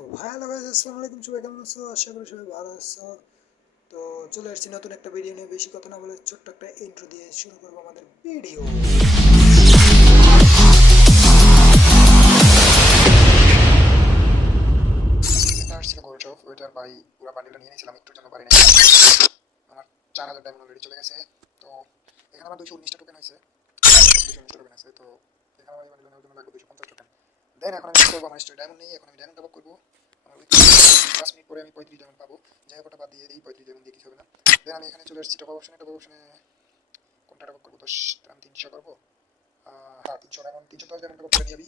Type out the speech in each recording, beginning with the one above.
তো hello guys, আসসালামু আলাইকুম। সবাই কেমন আছো? আশা করি সবাই ভালো আছো। তো চলে আসছি নতুন একটা ভিডিও নিয়ে। বেশি কথা না বলে ছোট্ট একটা ইন্ট্রো দিয়ে শুরু করবো আমাদের ভিডিও। এটা আসছিল গোল্ড অফ ওইটার ভাই পুরো বান্ডিলটা নিয়ে নিয়েছিলাম, একটুর জন্য পারি নাই। আমার 4000 ডায়মন্ড অলরেডি চলে গেছে। তো এখানে আমার 219টা টোকেন হয়েছে, 219টা টোকেন আছে। তো এখানে আমার এই বান্ডিল নেওয়ার জন্য লাগবে 250 টোকেন। দেন এখন আমি কী করবো, আমার স্টোরি ডায়মন্ড নেই, এখন আমি ডায়মন্ড টপ আপ করবো। আমার 5 মিনিট পরে আমি 35 ডায়মন্ড পাবো। যাই হোক, ওটা বাদ দিয়ে দিই, 35 ডায়মন্ড দিয়ে কিছু হবে না। দেন আমি এখানে চলে এসেছি টপ অপশনে। টপ অপশনে কোনটা টপ আপ করবো? 10 আমি 300 করবো। হ্যাঁ, 300 ডায়মন্ড, 310 ডায়মন্ড টপ আপ করে নিয়ে যাবি।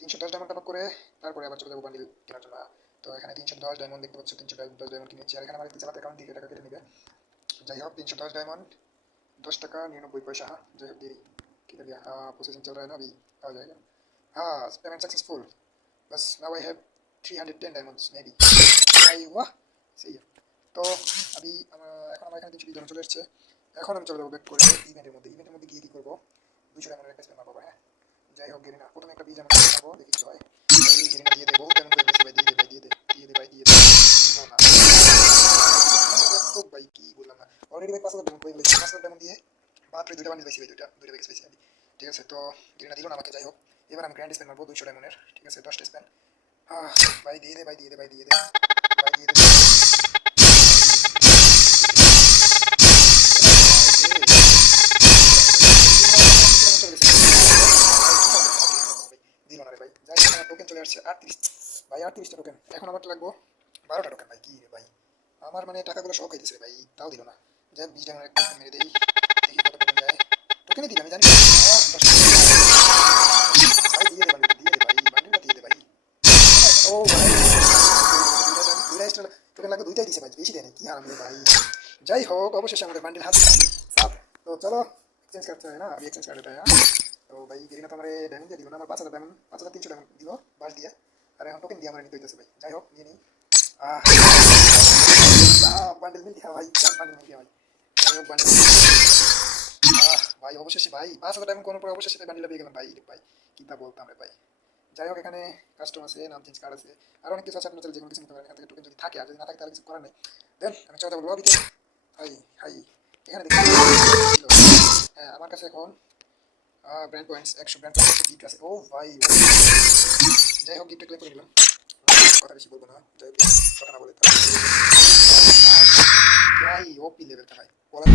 310 ডায়মন্ড টপ আপ করে তারপরে আবার চলে যাবো বান্ডিল কেনার জন্য। তো এখানে 310 ডায়মন্ড দেখতে পাচ্ছ, 310 ডায়মন্ড কিনেছি। আর এখানে আমার একটি চালাতে অ্যাকাউন্ট থেকে টাকা কেটে নেবে। যাই হোক, 310 डायमंड 10 टका 99 पैसा। हाँ जय होप देरी किधर गया? हाँ, प्रोसेसिंग चल रहा है ना, अभी आ जाएगा। हाँ, पेमेंट सक्सेसफुल। बस now I have 310 diamonds may be. भाई वाह, सही है। তো আমি এখন আমার এখানে 320 ডায়মন্ড চলে এসেছে। এখন আমি চলে যাবো ব্যাক করে ইভেন্টের মধ্যে গিয়ে কী করবো, 200 ডায়মন্ডের একটা স্পেন মারবো। হ্যাঁ, যাই হোক, গেরিনা প্রথমে একটা 20 ডায়মন্ড মারবো, দেখি কি হয়। এই গেরিনা দিয়ে দে, বহুত ডায়মন্ড পেয়ে গেছে ভাই। দিয়ে দে ভাই, দিয়ে দে, দিয়ে দে ভাই, দিয়ে দে। দিব না তো ভাই, কি বললাম না, অলরেডি ভাই 5000 ডায়মন্ড পেয়ে গেছি। 5000 ডায়মন্ড দিয়ে মাত্র দুইটা বান্ডিল পাইছি ভাই, দুইটা প্যাকেজ পাইছি আমি। ঠিক আছে, তো গেরিনা দিল না আমাকে। যাই হোক, এবার আমি গ্র্যান্ড স্পেন মারবো 200 ডায়মন্ডের। ঠিক আছে, 10টা স্পেন। ভাই দিয়ে দে, ভাই দিয়ে দে, ভাই দিয়ে দে, ভাই দিয়ে দে, দিল না রে ভাই। যাই হোক, আমার টোকেন চলে আসছে 38 ভাই, 38টা টোকেন। এখন আমার লাগবো 12টা টোকেন ভাই। কি রে ভাই, আমার মানে টাকাগুলো শখ হইতেছে রে ভাই, তাও দিল না। যাই 20 ডায়মন্ডের একটা মেরে দেই, দেখি কত টোকেন যায়। টোকেনই দিল, আমি জানি না। ভাই দিয়ে দে বান্ডিলটা, দিয়ে দে ভাই, বান্ডিলটা দিয়ে দে ভাই। ও ভাই, দুইটা এক্সট্রা টোকেন লাগবে, দুইটাই দিছে ভাই, বেশি দেয় না। কি হারাম রে ভাই। যাই হোক, অবশেষে আমাদের বান্ডিল হাতে সাপ। তো চলো এক্সচেঞ্জ করতে হয় না, আমি এক্সচেঞ্জ কার্ড এটা। তো ভাই গেরিনা তো আমার ডায়মন্ড দিয়ে দিল না, আমার 5000 ডায়মন্ড, 5300 ডায়মন্ড দিল বাস দিয়ে। আর এখন টোকেন দিয়ে আমার নিতে হইতেছে ভাই। যাই হোক, নিয়ে নিই। বান্ডিল মিল দিয়া ভাই, বান্ডিল মিল দিয়া ভাই। যাই হোক, বান্ডিল ভাই অবশেষে ভাই 5000 ডায়মন্ড কোন পরে অবশেষে বান্ডিলটা পেয়ে গেলাম ভাই। ভাই কি তা বলতাম রে ভাই। যাই হোক, এখানে কাস্টম আছে, নাম চেঞ্জ কার্ড আছে, আর অনেক কিছু আছে। আপনার যে কোনো কিছু নিতে পারেন এখান থেকে টোকেন যদি থাকে, আর যদি না থাকে তাহলে কিছু করার নেই। দেন আমি চলে যাবো লবিতে। হাই হাই, এখানে দেখি। হ্যাঁ, আমার কাছে এখন brand points 100 brand points gift আছে। ও ভাই, যাই হোক, গিফটটা ক্লেম করে নিলাম। কথা বেশি বলবো না, যাই হোক, কথা না বলে ভাই ওপি লেভেলটা ভাই বলা